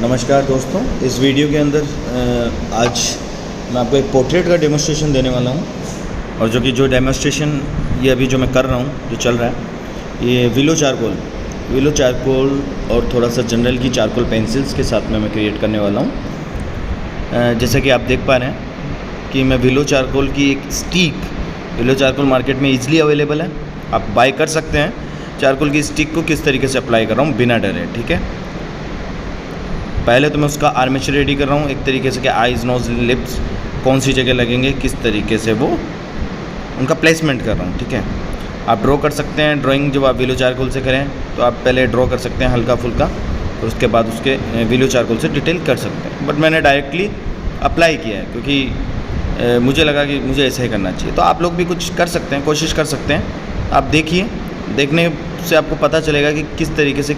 नमस्कार दोस्तों, इस वीडियो के अंदर आज मैं आपको एक पोर्ट्रेट का डेमोस्ट्रेशन देने वाला हूं। और जो डेमोस्ट्रेशन ये अभी जो मैं कर रहा हूं, जो चल रहा है, ये विलो चारकोल और थोड़ा सा जनरल की चारकोल पेंसिल्स के साथ में मैं क्रिएट करने वाला हूं। जैसा कि आप देख पा रहे हैं कि मैं विलो चारकोल की एक स्टिक, विलो चारकोल मार्केट में ईजिली अवेलेबल है, आप बाय कर सकते हैं। चारकोल की स्टिक को किस तरीके से अप्लाई कर रहा हूँ बिना डरे, ठीक है। पहले तो मैं उसका आर्मेचर रेडी कर रहा हूँ एक तरीके से कि आइज़, नोज, लिप्स कौन सी जगह लगेंगे, किस तरीके से वो उनका प्लेसमेंट कर रहा हूँ, ठीक है। आप ड्रॉ कर सकते हैं। ड्राइंग जब आप विलो चारकोल से करें तो आप पहले ड्रॉ कर सकते हैं हल्का फुल्का, और उसके बाद उसके विलो चारकोल से डिटेल कर सकते हैं। बट मैंने डायरेक्टली अप्लाई किया है क्योंकि मुझे लगा कि मुझे ऐसा ही करना चाहिए। तो आप लोग भी कुछ कर सकते हैं, कोशिश कर सकते हैं। आप देखिए, देखने से आपको पता चलेगा कि किस तरीके से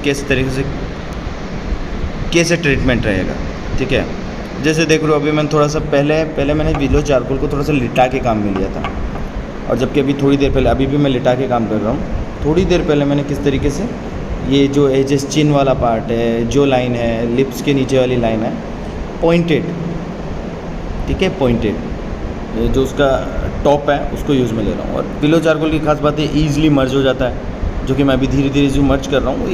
कैसे ट्रीटमेंट रहेगा, ठीक है। जैसे देख रहे हो, अभी मैंने थोड़ा सा पहले मैंने विलो चारकोल को थोड़ा सा लिटा के काम में लिया था, और जबकि अभी थोड़ी देर पहले, अभी भी मैं लिटा के काम कर रहा हूँ। थोड़ी देर पहले मैंने किस तरीके से ये जो एजेस, चिन वाला पार्ट है, जो लाइन है, लिप्स के नीचे वाली लाइन है, पॉइंटेड, ठीक है, पॉइंटेड जो उसका टॉप है उसको यूज़ में ले रहा हूँ। और विलो चारकोल की खास बात है, ईजिली मर्ज हो जाता है, जो कि मैं अभी धीरे धीरे जो मर्ज कर रहा हूँ वो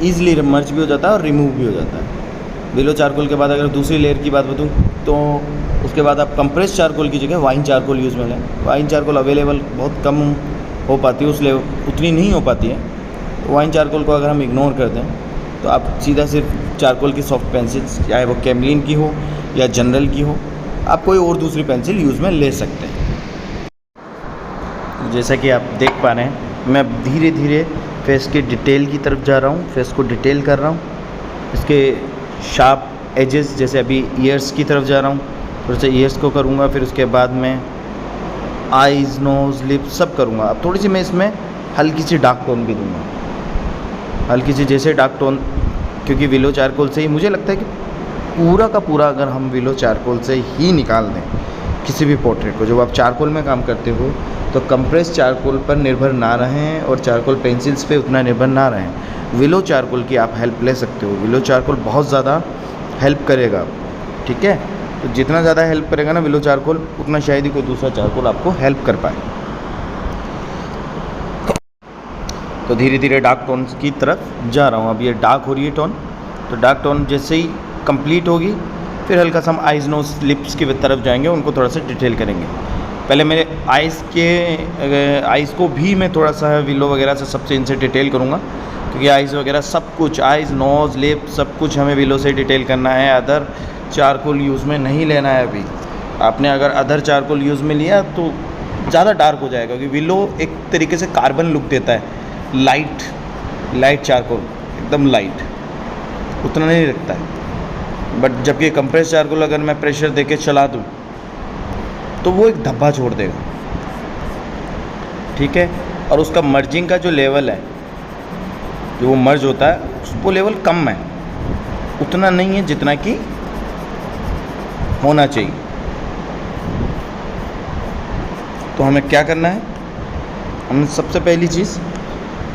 ईजिली मर्ज भी हो जाता है और रिमूव भी हो जाता है। विलो चारकोल के बाद अगर दूसरी लेयर की बात बताऊँ तो उसके बाद आप कंप्रेस चारकोल की जगह वाइन चारकोल यूज़ में लें। वाइन चारकोल अवेलेबल बहुत कम हो पाती है, उतनी नहीं हो पाती है। तो वाइन चारकोल को अगर हम इग्नोर कर दें तो आप सीधा सिर्फ चारकोल की सॉफ्ट पेंसिल्स, चाहे वो कैमलिन की हो या जनरल की हो, आप कोई और दूसरी पेंसिल यूज़ में ले सकते हैं। जैसा कि आप देख पा रहे हैं, मैं धीरे धीरे फेस के डिटेल की तरफ जा रहा हूँ, फेस को डिटेल कर रहा हूँ। इसके शार्प एजेस, जैसे अभी ईयर्स की तरफ जा रहा हूँ, थोड़ा सा ईयर्स को करूँगा, फिर उसके बाद में आइज़, नोज़, लिप्स सब करूँगा। अब थोड़ी सी मैं इसमें हल्की सी डार्क टोन भी दूँगा, हल्की सी, जैसे डार्क टोन, क्योंकि विलो चारकोल से ही मुझे लगता है कि पूरा का पूरा अगर हम विलो चारकोल से ही निकाल दें किसी भी पोर्ट्रेट को, जब आप चारकोल में काम करते हो तो कंप्रेस चारकोल पर निर्भर ना रहें और चारकोल पेंसिल्स पे उतना निर्भर ना रहें। विलो चारकोल की आप हेल्प ले सकते हो। विलो चारकोल बहुत ज़्यादा हेल्प करेगा, ठीक है। तो जितना ज़्यादा हेल्प करेगा ना विलो चारकोल, उतना शायद ही कोई दूसरा चारकोल आपको हेल्प कर पाए। तो धीरे धीरे डार्क टोन की तरफ जा रहा हूँ। अब ये डार्क हो रही है टोन, तो डार्क टोन जैसे ही कंप्लीट होगी फिर हल्का सा हम आइज़, नोज, लिप्स की तरफ जाएंगे, उनको थोड़ा सा डिटेल करेंगे। पहले मेरे आइज़ को भी मैं थोड़ा सा विलो वगैरह से सबसे इनसे डिटेल करूँगा, क्योंकि आइज़ वगैरह सब कुछ, आइज़, नोज, लिप सब कुछ हमें विलो से डिटेल करना है। अदर चारकोल यूज़ में नहीं लेना है। अभी आपने अगर अदर चारकोल यूज़ में लिया तो ज़्यादा डार्क हो जाएगा, क्योंकि विलो एक तरीके से कार्बन लुक देता है, लाइट चारकोल, एकदम लाइट, उतना नहीं रखता है। बट जबकि कंप्रेस चारकोल अगर मैं प्रेशर देके चला दूँ तो वो एक धब्बा छोड़ देगा, ठीक है। और उसका मर्जिंग का जो लेवल है, जो वो मर्ज होता है, वो लेवल कम है, उतना नहीं है जितना कि होना चाहिए। तो हमें क्या करना है, हमें सबसे पहली चीज़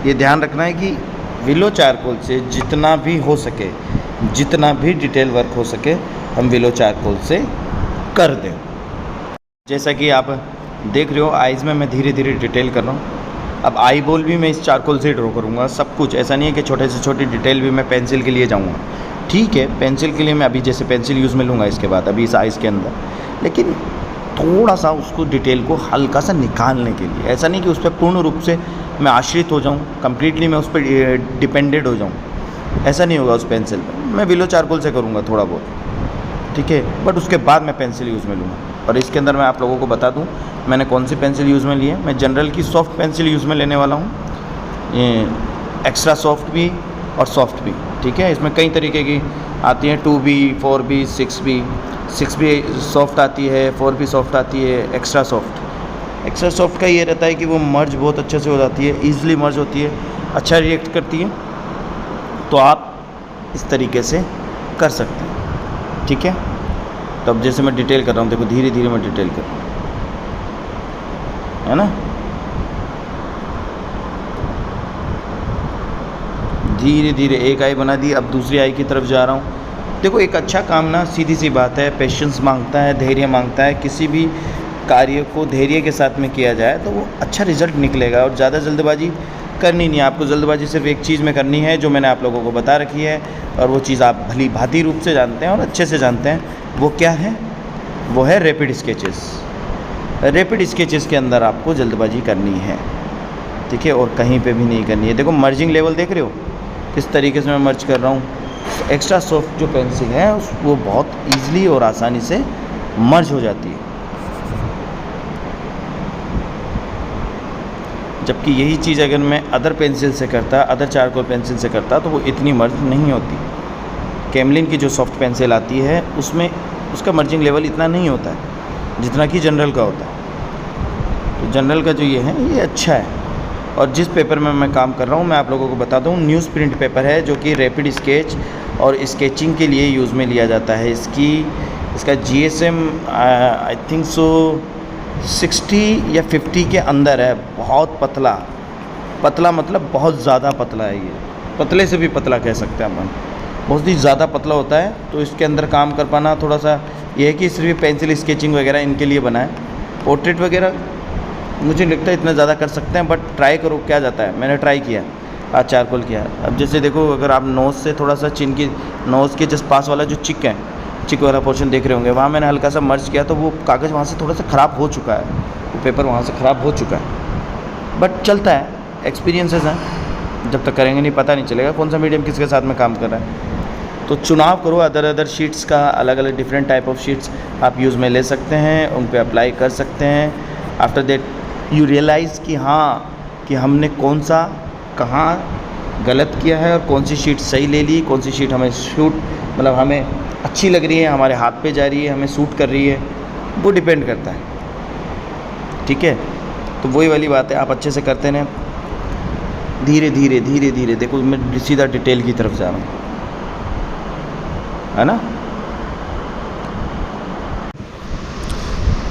ये ध्यान रखना है कि विलो चारकोल से जितना भी हो सके, जितना भी डिटेल वर्क हो सके, हम विलो चारकोल से कर दें। जैसा कि आप देख रहे हो, आइज़ में मैं धीरे धीरे डिटेल कर रहा हूँ। अब आई बॉल भी मैं इस चारकोल से ड्रॉ करूँगा, सब कुछ। ऐसा नहीं है कि छोटे से छोटी डिटेल भी मैं पेंसिल के लिए जाऊँगा, ठीक है। पेंसिल के लिए मैं अभी जैसे पेंसिल यूज़ में लूँगा इसके बाद, अभी इस आइज़ के अंदर, लेकिन थोड़ा सा उसको डिटेल को हल्का सा निकालने के लिए। ऐसा नहीं कि उस पर पूर्ण रूप से मैं आश्रित हो जाऊँ, कम्प्लीटली मैं उस पर डिपेंडेड हो जाऊँ, ऐसा नहीं होगा उस पेंसिल पर। मैं विलो चारकोल से करूँगा थोड़ा बहुत, ठीक है। बट उसके बाद मैं पेंसिल यूज़ में लूँगा। और इसके अंदर मैं आप लोगों को बता दूं मैंने कौन सी पेंसिल यूज़ में ली है। मैं जनरल की सॉफ्ट पेंसिल यूज़ में लेने वाला हूँ, एक्स्ट्रा सॉफ्ट भी और सॉफ्ट भी, ठीक है। इसमें कई तरीके की आती हैं, 2B, 4B, 6B सॉफ्ट आती है, 4B सॉफ्ट आती है, एक्स्ट्रा सॉफ्ट का ये रहता है कि वो मर्ज बहुत अच्छे से हो जाती है, ईजिली मर्ज होती है, अच्छा रिएक्ट करती है। तो आप इस तरीके से कर सकते हैं, ठीक है। तो अब जैसे मैं डिटेल कर रहा हूँ, देखो धीरे धीरे मैं डिटेल कर रहा हूँ, है ना। धीरे धीरे एक आई बना दी, अब दूसरी आई की तरफ जा रहा हूँ। देखो एक अच्छा काम ना, सीधी सी बात है, पेशेंस मांगता है, धैर्य मांगता है। किसी भी कार्य को धैर्य के साथ में किया जाए तो वो अच्छा रिजल्ट निकलेगा। और ज़्यादा जल्दबाजी करनी नहीं है आपको। जल्दबाजी सिर्फ एक चीज़ में करनी है जो मैंने आप लोगों को बता रखी है, और वो चीज़ आप भली भांति रूप से जानते हैं और अच्छे से जानते हैं। वो क्या है? वो है रैपिड स्केचेस। रैपिड स्केचेस के अंदर आपको जल्दबाजी करनी है, ठीक है, और कहीं पे भी नहीं करनी है। देखो मर्जिंग लेवल देख रहे हो किस तरीके से मैं मर्ज कर रहा हूँ। एक्स्ट्रा सॉफ्ट जो पेंसिल है वो बहुत ईजिली और आसानी से मर्ज हो जाती है, जबकि यही चीज़ अगर मैं अदर पेंसिल से करता, अदर चारकोल पेंसिल से करता, तो वो इतनी मर्ज नहीं होती। कैमलिन की जो सॉफ्ट पेंसिल आती है उसमें उसका मर्जिंग लेवल इतना नहीं होता है जितना कि जनरल का होता है। तो जनरल का जो ये है ये अच्छा है। और जिस पेपर में मैं काम कर रहा हूँ मैं आप लोगों को बता दूँ, न्यूज़ प्रिंट पेपर है, जो कि रैपिड स्केच और स्केचिंग के लिए यूज़ में लिया जाता है। इसका GSM आई थिंक सो 60 या 50 के अंदर है। बहुत पतला मतलब बहुत ज़्यादा पतला है। ये पतले से भी पतला कह सकते हैं हम, बहुत ही ज़्यादा पतला होता है। तो इसके अंदर काम कर पाना थोड़ा सा ये है कि सिर्फ पेंसिल स्केचिंग वगैरह इनके लिए बना है। पोर्ट्रेट वगैरह मुझे लगता है इतना ज़्यादा कर सकते हैं, बट ट्राई करो क्या जाता है। मैंने ट्राई किया, आज चारकोल किया। अब जैसे देखो, अगर आप नोज़ से थोड़ा सा चिन की नोज़ के जस्ट पास वाला जो चिक है, चिक वाला पोर्शन देख रहे होंगे, वहाँ मैंने हल्का सा मर्ज किया तो वो कागज़ वहाँ से थोड़ा सा ख़राब हो चुका है, वो पेपर वहाँ से ख़राब हो चुका है। बट चलता है, एक्सपीरियंसेस हैं, जब तक करेंगे नहीं पता नहीं चलेगा कौन सा मीडियम किसके साथ में काम कर रहा है। तो चुनाव करो अदर शीट्स का, अलग अलग डिफरेंट टाइप ऑफ शीट्स आप यूज़ में ले सकते हैं, उन पे अप्लाई कर सकते हैं। आफ्टर दैट यू रियलाइज़ कि हाँ, कि हमने कौन सा कहाँ गलत किया है और कौन सी शीट सही ले ली, कौन सी शीट हमें मतलब हमें अच्छी लग रही है, हमारे हाथ पे जा रही है, हमें सूट कर रही है, वो डिपेंड करता है, ठीक है। तो वही वाली बात है, आप अच्छे से करते रहें, धीरे धीरे। देखो मैं सीधा डिटेल की तरफ जा रहा हूँ, है ना।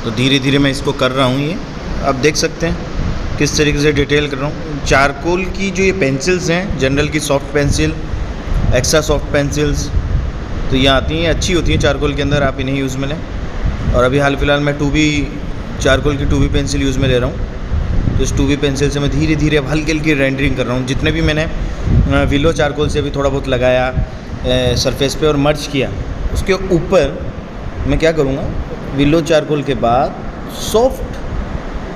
तो धीरे धीरे मैं इसको कर रहा हूँ। ये आप देख सकते हैं किस तरीके से डिटेल कर रहा हूँ। चारकोल की जो ये पेंसिल्स हैं, जनरल की soft pencil, extra soft pencils, तो ये आती हैं, अच्छी होती हैं चारकोल के अंदर, आप इन्हें यूज़ में लें। और अभी हाल फिलहाल मैं 2B चारकोल की 2B पेंसिल यूज़ में ले रहा हूँ। तो इस 2B पेंसिल से मैं धीरे धीरे अब हल्की हल्की रेंडरिंग कर रहा हूँ। जितने भी मैंने विलो चारकोल से भी थोड़ा बहुत लगाया सरफेस पे और मर्ज किया, उसके ऊपर मैं क्या करूँगा, विलो चारकोल के बाद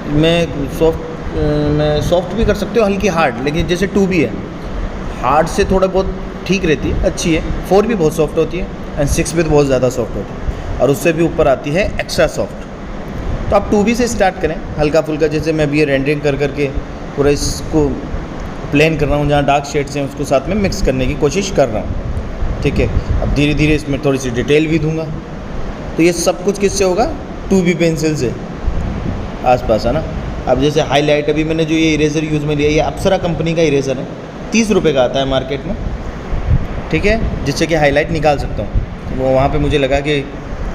मैं सॉफ्ट भी कर सकते हो, हल्की हार्ड, लेकिन जैसे 2B है, हार्ड से थोड़ा बहुत ठीक रहती है, अच्छी है। 4 भी बहुत सॉफ्ट होती है एंड 6 भी तो बहुत ज़्यादा सॉफ्ट होती है, और उससे भी ऊपर आती है एक्स्ट्रा सॉफ्ट। तो आप 2B से स्टार्ट करें हल्का फुल्का, जैसे मैं अभी ये रेंडरिंग कर करके पूरा इसको प्लेन कर रहा हूँ, जहाँ डार्क शेड्स हैं उसको साथ में मिक्स करने की कोशिश कर रहा हूँ, ठीक है। अब धीरे धीरे इसमें थोड़ी सी डिटेल भी दूंगा। तो ये सब कुछ किससे होगा? 2B पेंसिल से आसपास, है ना। अब जैसे हाईलाइट, अभी मैंने जो ये इरेज़र यूज़ में लिया, ये अप्सरा कंपनी का इरेज़र है, 30 रुपये का आता है मार्केट में, ठीक है, जिससे कि हाईलाइट निकाल सकता हूँ। तो वो वहाँ पे मुझे लगा कि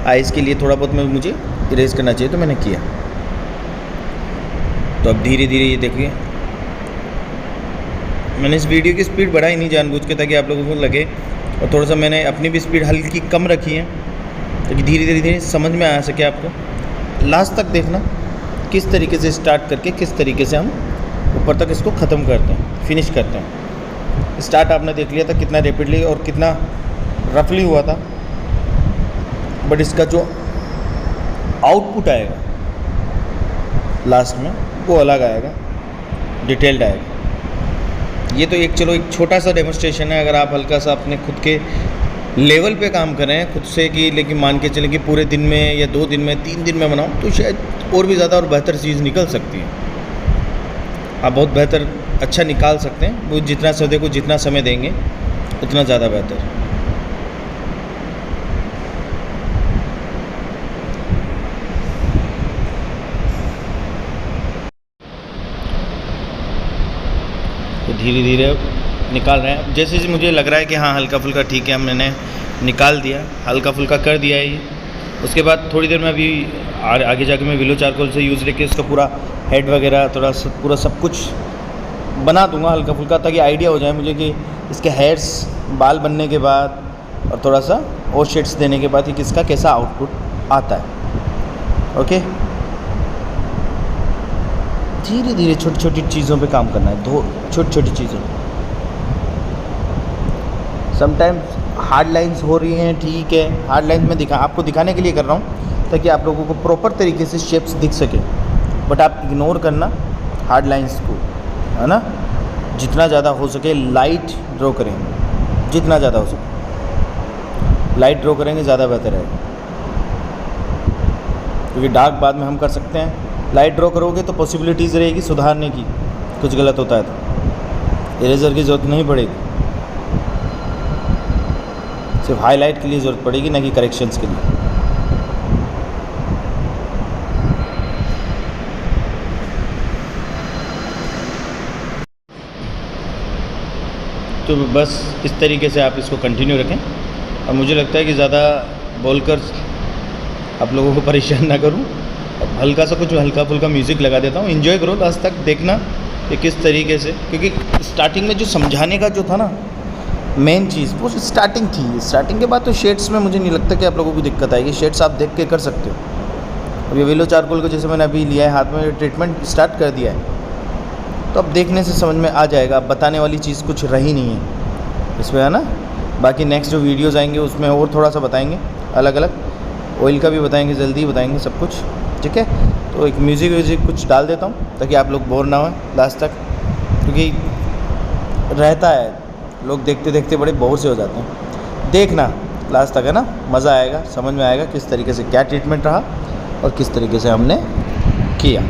आइज़ के लिए थोड़ा बहुत मुझे इरेज़ करना चाहिए, तो मैंने किया। तो अब धीरे धीरे ये देखिए, मैंने इस वीडियो की स्पीड बढ़ाई नहीं जानबूझ के, ताकि आप लोगों को लगे, और थोड़ा सा मैंने अपनी भी स्पीड हल्की कम रखी है, ताकि धीरे धीरे समझ में आ सके आपको। लास्ट तक देखना किस तरीके से स्टार्ट करके किस तरीके से हम ऊपर तक इसको ख़त्म करते हैं, फिनिश करते हैं। स्टार्ट आपने देख लिया था कितना रैपिडली और कितना रफली हुआ था, बट इसका जो आउटपुट आएगा लास्ट में वो अलग आएगा, डिटेल्ड आएगा। ये तो एक छोटा सा डेमोस्ट्रेशन है। अगर आप हल्का सा अपने खुद के लेवल पे काम कर रहे हैं खुद से, कि लेकिन मान के चलें कि पूरे दिन में या 2 दिन में 3 दिन में बनाओ, तो शायद और भी ज़्यादा और बेहतर चीज़ निकल सकती है। आप बहुत बेहतर अच्छा निकाल सकते हैं। वो जितना सौदे को जितना समय देंगे उतना ज़्यादा बेहतर। तो धीरे धीरे निकाल रहे हैं। जैसे जैसे मुझे लग रहा है कि हाँ हल्का फुल्का ठीक है, मैंने निकाल दिया, हल्का फुल्का कर दिया है ये। उसके बाद थोड़ी देर में अभी आगे जाके मैं विलो चारकोल से यूज़ लेके इसका पूरा हेड वगैरह पूरा सब कुछ बना दूंगा हल्का फुल्का, ताकि आइडिया हो जाए मुझे कि इसके हेयर्स, बाल बनने के बाद और थोड़ा सा और शेड्स देने के बाद ही किसका कैसा आउटपुट आता है। ओके, धीरे धीरे छोटी छोटी चीज़ों पे काम करना है, दो छोटी छोटी चीज़ों। समटाइम्स हार्ड लाइंस हो रही हैं, ठीक है, हार्ड लाइंस में आपको दिखाने के लिए कर रहा हूँ ताकि आप लोगों को प्रॉपर तरीके से शेप्स दिख सके, बट आप इग्नोर करना हार्ड लाइंस को, है ना। जितना ज़्यादा हो सके लाइट ड्रॉ करें, जितना ज़्यादा हो सके लाइट ड्रॉ करेंगे ज़्यादा बेहतर है, क्योंकि डार्क बाद में हम कर सकते हैं। लाइट ड्रॉ करोगे तो पॉसिबिलिटीज़ रहेगी सुधारने की, कुछ गलत होता है तो इरेजर की ज़रूरत नहीं पड़ेगी, सिर्फ हाईलाइट के लिए ज़रूरत पड़ेगी, ना कि करेक्शंस के लिए। तो बस इस तरीके से आप इसको कंटिन्यू रखें, और मुझे लगता है कि ज़्यादा बोलकर आप लोगों को परेशान ना करूं। अब हल्का सा कुछ हल्का फुल्का म्यूज़िक लगा देता हूं, एंजॉय करो लास्ट तक, देखना कि किस तरीके से, क्योंकि स्टार्टिंग में जो समझाने का जो था ना मेन चीज़, वो स्टार्टिंग थी। स्टार्टिंग के बाद तो शेड्स में मुझे नहीं लगता कि आप लोगों को दिक्कत आएगी, शेड्स आप देख के कर सकते हो। अब ये विलो चारकोल को जैसे मैंने अभी लिया है हाथ में, ट्रीटमेंट स्टार्ट कर दिया है, तो अब देखने से समझ में आ जाएगा। अब बताने वाली चीज़ कुछ रही नहीं है इसमें, है ना। बाकी नेक्स्ट जो वीडियोज़ आएंगे उसमें और थोड़ा सा बताएंगे, अलग अलग ऑयल का भी बताएंगे, जल्दी बताएंगे सब कुछ, ठीक है। तो एक म्यूज़िक कुछ डाल देता हूँ ताकि आप लोग बोर ना हो लास्ट तक, क्योंकि रहता है लोग देखते देखते बड़े बोर से हो जाते हैं। देखना लास्ट तक, है ना, मज़ा आएगा, समझ में आएगा किस तरीके से क्या ट्रीटमेंट रहा और किस तरीके से हमने किया।